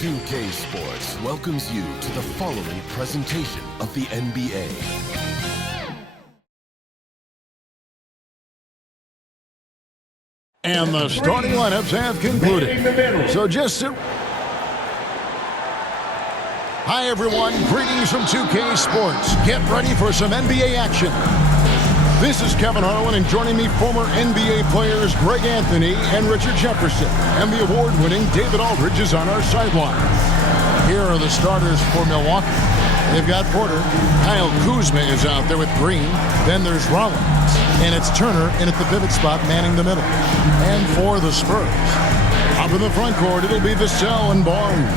2K Sports welcomes you to the following presentation of the NBA. And the starting lineups have concluded. So just sit. Hi, everyone. Greetings from 2K Sports. Get ready for some NBA action. This is Kevin Harlan, and joining me, former NBA players Greg Anthony and Richard Jefferson. And the award-winning David Aldridge is on our sideline. Here are the starters for Milwaukee. They've got Porter. Kyle Kuzma is out there with Green. Then there's Rollins. And it's Turner in at the pivot spot, manning the middle. And for the Spurs, up in the front court, it'll be Vassell and Barnes.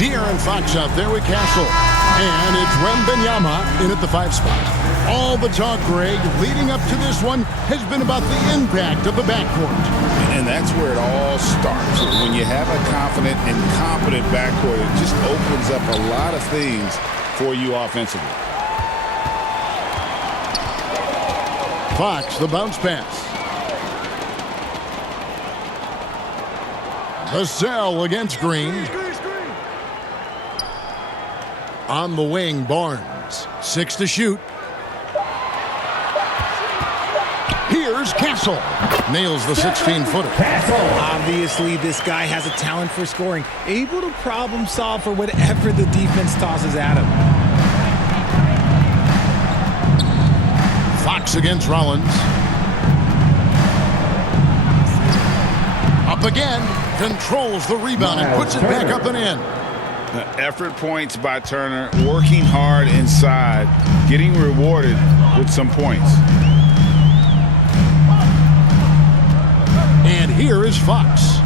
De'Aaron Fox out there with Castle. And it's Wembanyama in at the 5 spot. All the talk, Greg, leading up to this one has been about the impact of the backcourt. And that's where it all starts. When you have a confident and competent backcourt, it just opens up a lot of things for you offensively. Fox, the bounce pass. Vassell against Green. On the wing, Barnes. 6 to shoot. Here's Castle. Nails the 16-footer. Obviously, this guy has a talent for scoring. Able to problem solve for whatever the defense tosses at him. Fox against Rollins. Up again. Controls the rebound and puts it back up and in. Effort points by Turner. Working hard inside. Getting rewarded with some points. And here is Fox.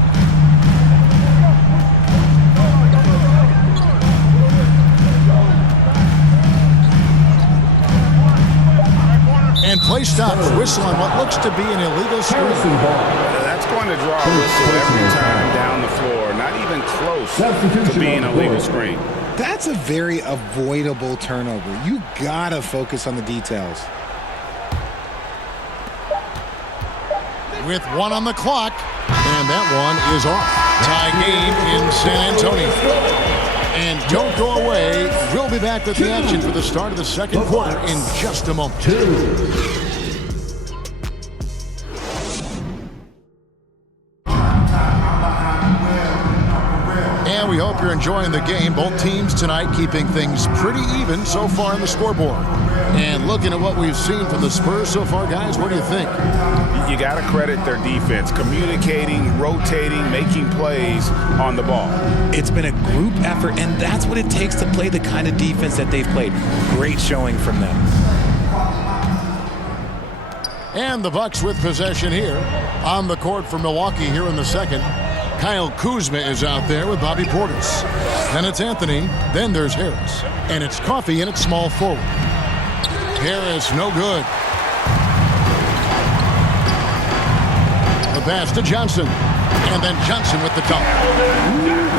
And play stops. Whistle on what looks to be an illegal screen. That's going to draw a whistle every time down the floor. Not even close to being a legal screen. That's a very avoidable turnover. You gotta focus on the details. With 1 on the clock, and that one is off. Tie game in San Antonio. And don't go away. We'll be back with the action for the start of the second quarter in just a moment. And we hope you're enjoying the game. Both teams tonight keeping things pretty even so far on the scoreboard. And looking at what we've seen from the Spurs so far, guys, what do you think? You got to credit their defense, communicating, rotating, making plays on the ball. It's been a group effort, and that's what it takes to play the kind of defense that they've played. Great showing from them. And the Bucks with possession here on the court for Milwaukee here in the second. Kyle Kuzma is out there with Bobby Portis. Then it's Anthony. Then there's Harris. And it's Coffey in at small forward. Harris, no good. The pass to Johnson. And then Johnson with the dunk.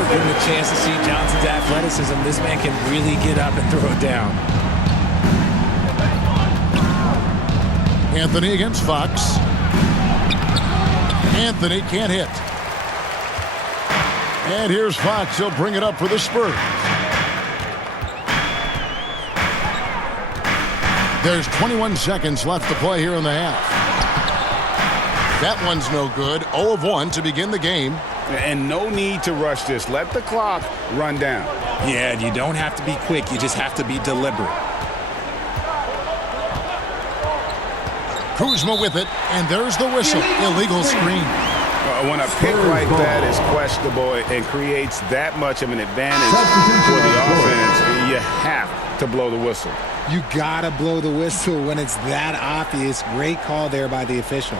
Given the chance to see Johnson's athleticism, this man can really get up and throw it down. Anthony against Fox. Anthony can't hit. And here's Fox. He'll bring it up for the Spurs. There's 21 seconds left to play here in the half. That one's no good. 0 of 1 to begin the game. And no need to rush this. Let the clock run down. Yeah, you don't have to be quick. You just have to be deliberate. Kuzma with it, and there's the whistle. Illegal screen. When a pick like that is questionable and creates that much of an advantage for the offense, you have to blow the whistle. You gotta blow the whistle when it's that obvious. Great call there by the official.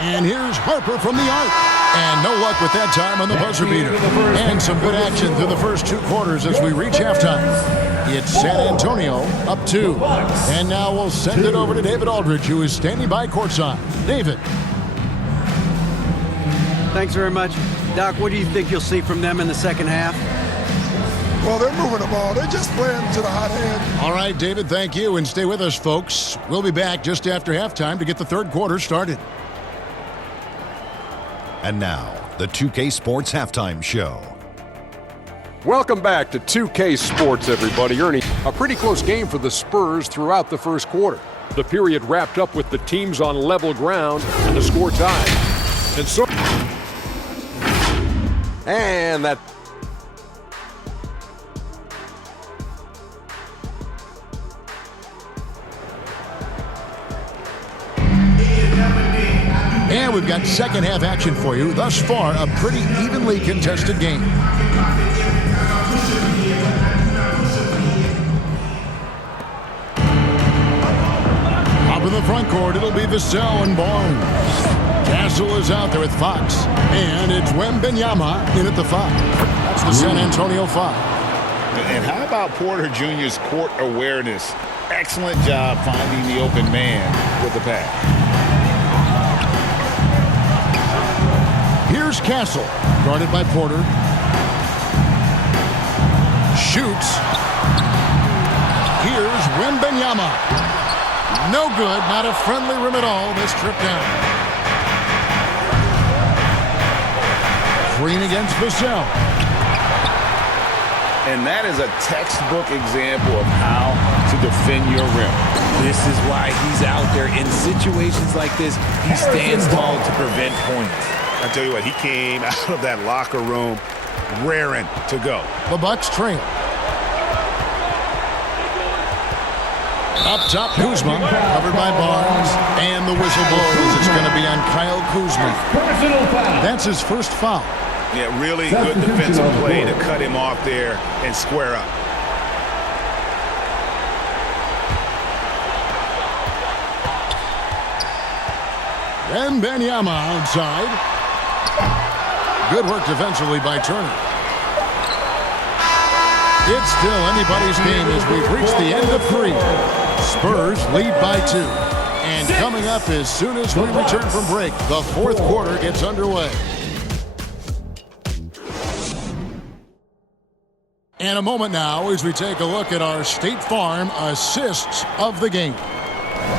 And here's Harper from the arc. And no luck with that time on the buzzer beater. And some good action through the first 2 quarters as we reach halftime. It's San Antonio up 2. And now we'll send it over to David Aldridge, who is standing by courtside. David. Thanks very much. Doc, what do you think you'll see from them in the second half? Well, they're moving the ball. They're just playing to the hot hand. All right, David, thank you. And stay with us, folks. We'll be back just after halftime to get the third quarter started. And now, the 2K Sports Halftime Show. Welcome back to 2K Sports, everybody. Ernie, a pretty close game for the Spurs throughout the first quarter. The period wrapped up with the teams on level ground and the score tied. And so... And that... And we've got second half action for you. Thus far, a pretty evenly contested game. Up in the front court, it'll be Vassell and Barnes. Castle is out there with Fox. And it's Wembanyama in at the 5. That's the San Antonio 5. And how about Porter Jr.'s court awareness? Excellent job finding the open man with the pass. Here's Castle, guarded by Porter. Shoots. Here's Wembanyama. No good, not a friendly rim at all this trip down. Green against Vassell. And that is a textbook example of how to defend your rim. This is why he's out there in situations like this. He stands tall to prevent points. I tell you what, he came out of that locker room raring to go. The Bucks trail. Up top, Kuzma, covered by Barnes, and the whistle blows. It's going to be on Kyle Kuzma. That's his first foul. Yeah, really good defensive play to cut him off there and square up. Wembanyama outside. Good work defensively by Turner. It's still anybody's game as we've reached the end of 3. Spurs lead by 2. And coming up as soon as we return from break, the fourth quarter gets underway. And a moment now as we take a look at our State Farm assists of the game.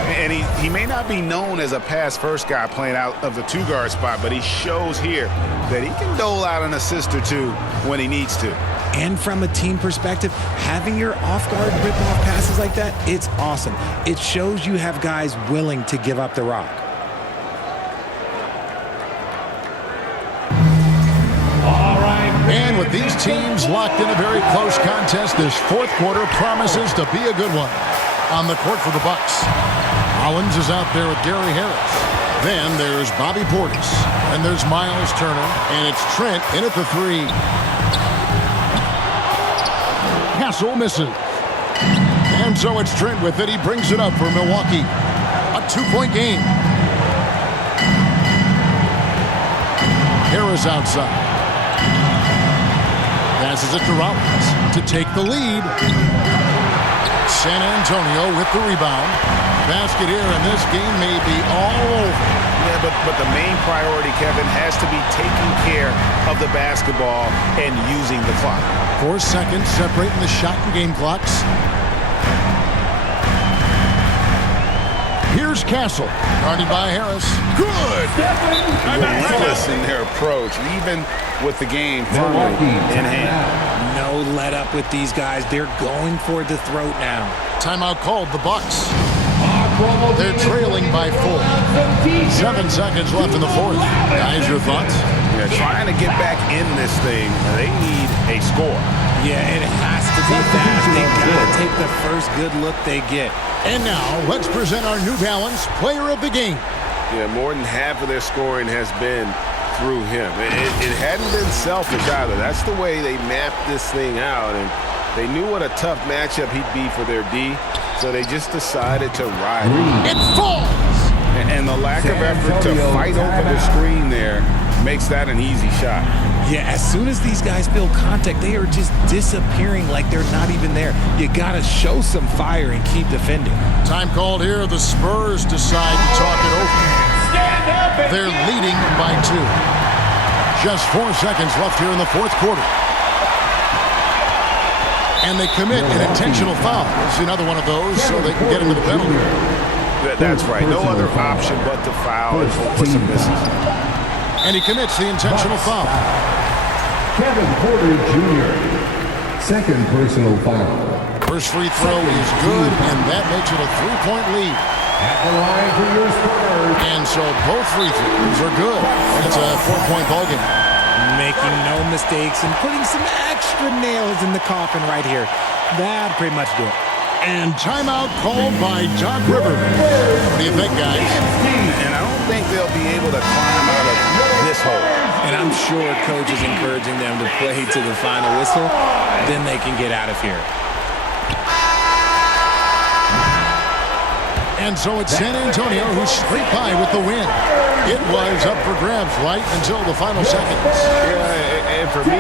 And he may not be known as a pass-first guy playing out of the 2-guard spot, but he shows here that he can dole out an assist or 2 when he needs to. And from a team perspective, having your off-guard rip-off passes like that, it's awesome. It shows you have guys willing to give up the rock. And with these teams locked in a very close contest, this fourth quarter promises to be a good one. On the court for the Bucks, Hollins is out there with Gary Harris. Then there's Bobby Portis. And there's Miles Turner. And it's Trent in at the 3. Castle misses. And so it's Trent with it. He brings it up for Milwaukee. A 2-point game. Harris outside. Passes it to Rollins to take the lead. San Antonio with the rebound. Basket here, and this game may be all over. Yeah, but the main priority, Kevin, has to be taking care of the basketball and using the clock. 4 seconds separating the shot and game clocks. Here's Castle, guarded by Harris. Good! Relentless in their approach, even with the game firmly in hand. No let up with these guys. They're going for the throat now. Timeout called, the Bucks. They're trailing by 4. 7 seconds left in the fourth. Guys, your thoughts? Yeah, trying to get back in this thing, they need a score. Yeah, it has to be fast. They gotta take the first good look they get. And now, let's present our New Balance Player of the Game. Yeah, more than half of their scoring has been through him. It hadn't been selfish either. That's the way they mapped this thing out, and they knew what a tough matchup he'd be for their D, so they just decided to ride it. It falls! And the lack of effort to fight over the screen there makes that an easy shot. Yeah, as soon as these guys feel contact, they are just disappearing like they're not even there. You gotta show some fire and keep defending. Time called here. The Spurs decide to talk it over. They're leading by 2. Just 4 seconds left here in the fourth quarter. And they commit an intentional foul. It's another one of those so they can get into the penalty. That's right. No other option but to foul and hope for some misses. And he commits the intentional foul. Kevin Porter Jr. Second personal foul. First free throw is good, and that makes it a 3-point lead. At the line for your Spurs. And so both free throws are good. It's a 4-point ballgame. Making no mistakes and putting some extra nails in the coffin right here. That'd pretty much do it. And timeout called by Doc Rivers. What do you think, guys? And I don't think they'll be able to climb out of this hole. And I'm sure coach is encouraging them to play to the final whistle. Then they can get out of here. And so it's San Antonio who scraped by with the win. It was up for grabs right until the final seconds. Yeah, and for me,